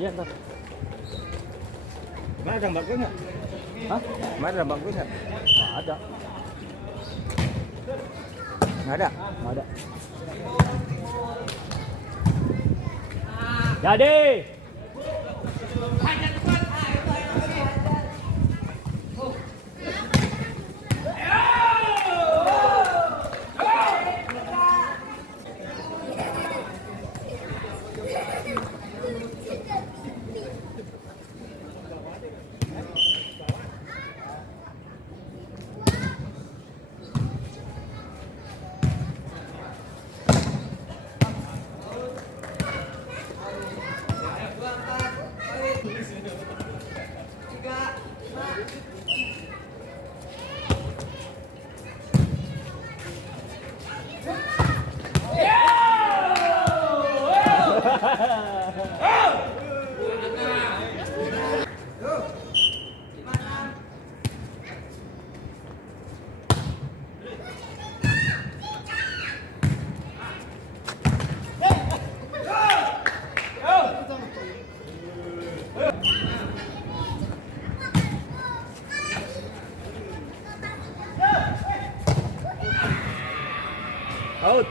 Iya ntar. Mana ada mbak gue nggak? Hah? Mana ada mbak gue nggak? Nggak ada. Nggak ada. Nggak ada. Jadi. Out.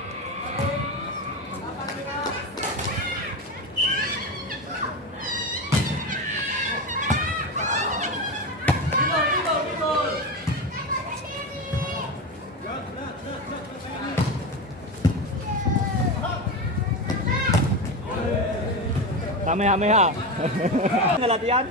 Kamehameha. Nggak latihan?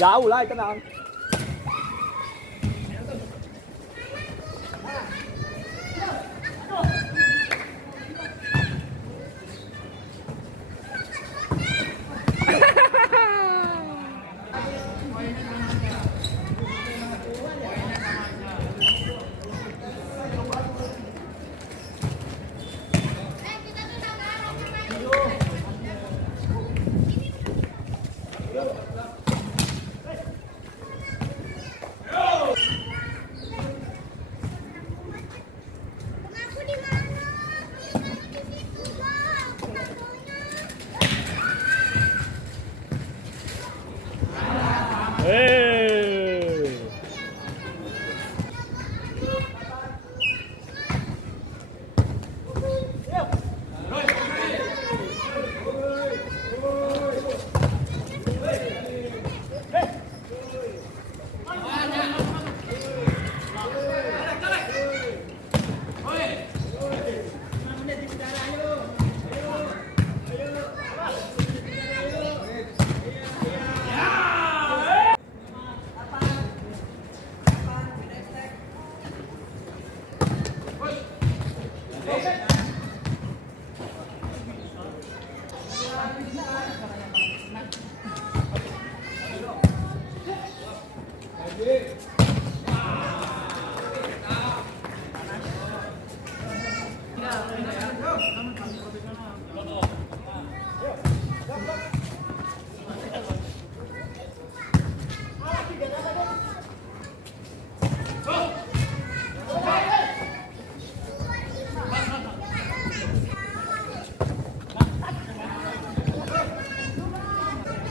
Jauh lah, tenang.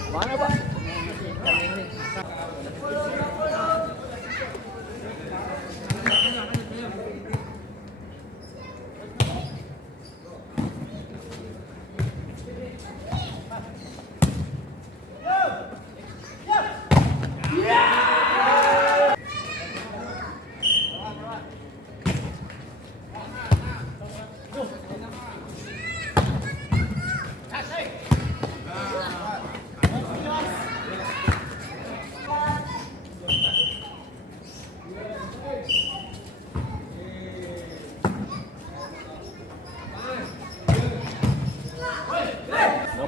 Mana, Pak? Yeah!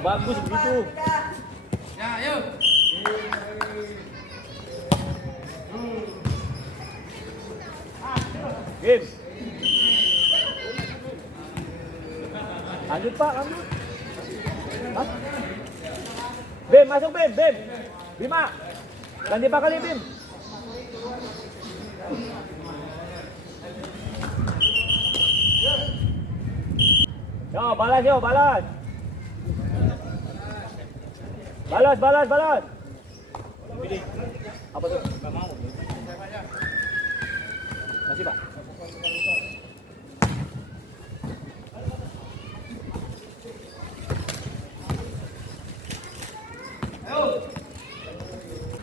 bagus begitu. Ya, yuk. Game. Lanjut Pak, lanjut. Hah? Bim, masuk Bim, Bim. Bima. Ganti Pak kali Bim. Yo, balas yo, balas. Balas, balas, balas. Apa tuh? Enggak mau. Masih, Pak.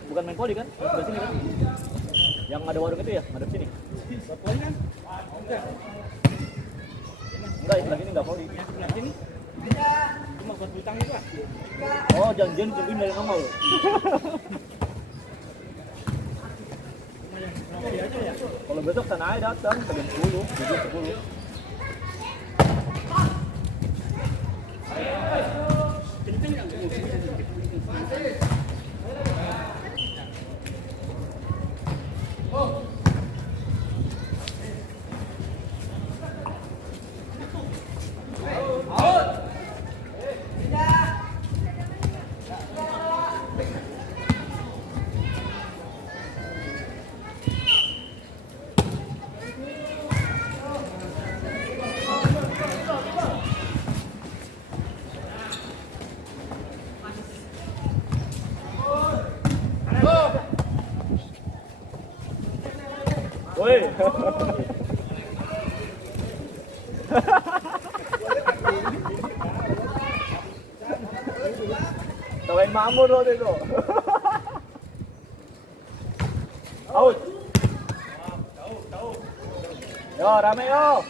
Bukan main poli kan? Sebelah sini kan? Yang ada warung itu ya, ngadep sini. Poli kan? Enggak, sebelah sini enggak poli. Yang sebelah sini? Cuma buat butang itu lah. Oh, janjian ke dari nongol. Kalau besok sana aja datang, jam 10, 7, 10. Woi. Tawain mamur lo itu. Out. Yo, rame yo.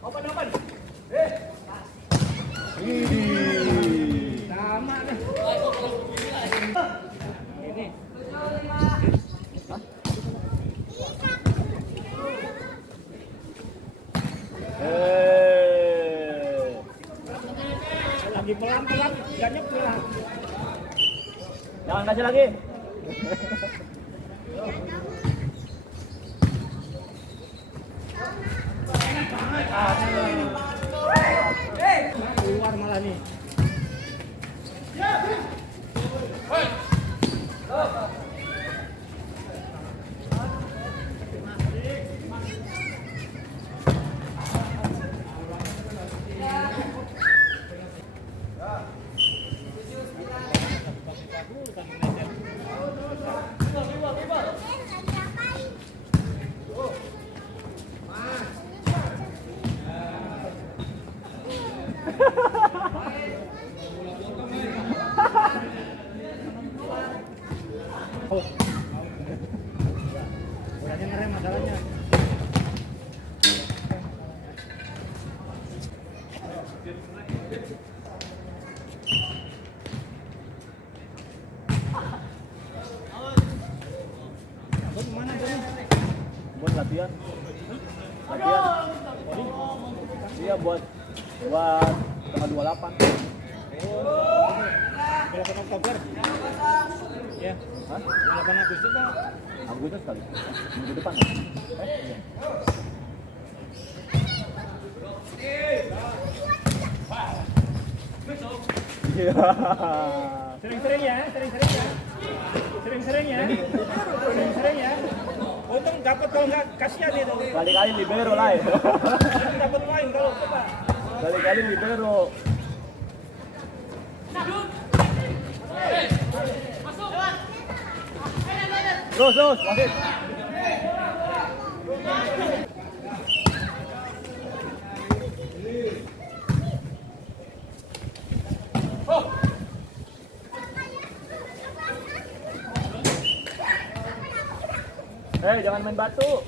Open, open. Sama deh. Ini. Lagi pelan-pelan, banyak pelan. Jangan kasih lagi. Keluar malah nih. Udahnya ngerem masalahnya. Mana Buat latihan. Latihan. Iya buat tanggal 28. 28 Oktober. Ya. Hah? 28 Agustus Pak. Agustus kali. Minggu depan. Iya. Iya. Sering-sering ya, sering-sering ya. Sering-sering ya. Sering-sering ya. Untung dapat kalau nggak kasihan itu. Kali-kali libero lah ya. Dapat main kalau coba. Kali-kali libero. Terus, wasit. Jangan main batu.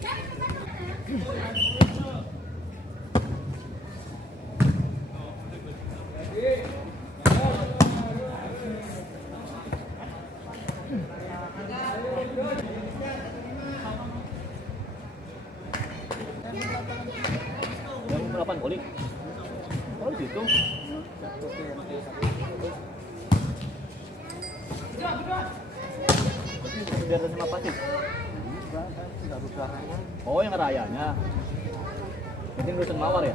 Oli. Oh, di situ. Biar sama Pasif. Oh, yang rayanya. Ini urusan mawar ya?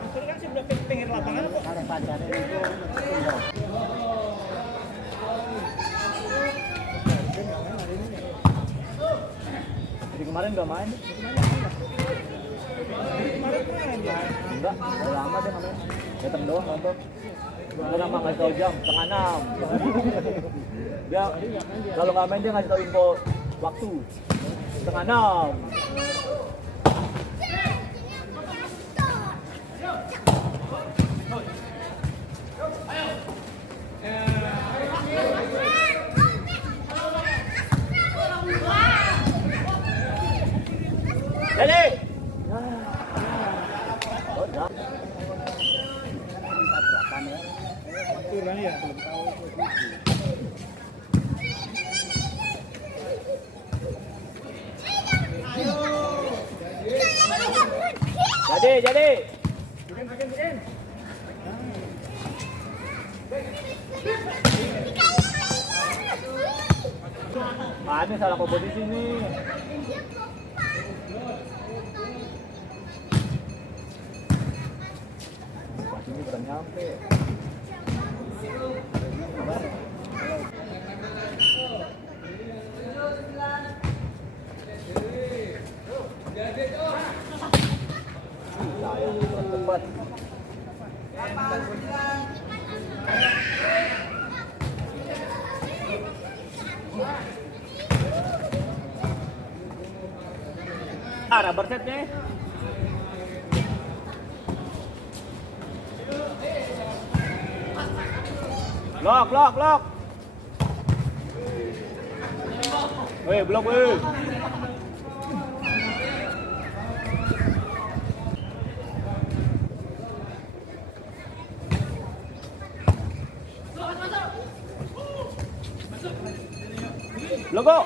Maksudnya kan sih udah pengen lapangan kok. Kalau pacarnya itu Jadi kemarin nggak main? Enggak, udah lama deh nggak main. Datang doang nonton. Gue nama ngasih tau jam, 5:30. Dia kalau nggak main dia ngasih tau info waktu 5:30. Jadi. Oh, dah. Aturan ya. Jadi. Bikin. Ini salah komposisi nih. Pas ini kurang nyampe. Sayang, kurang cepat. Rubber set nih. Lock. Weh, blok weh. Logo.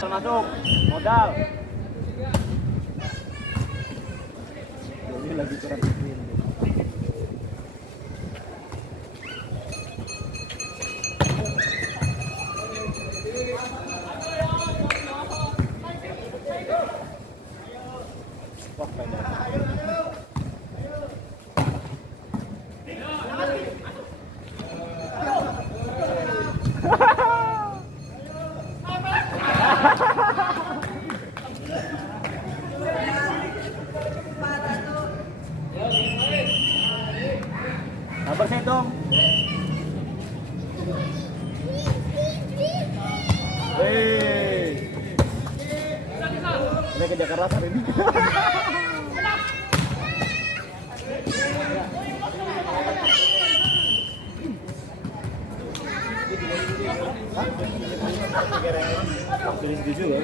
Termasuk modal. Ini lagi kurang bikin. Wah, pendek. Nomor set dong. Wih. Udah kerja keras hari ini. Pilih juga.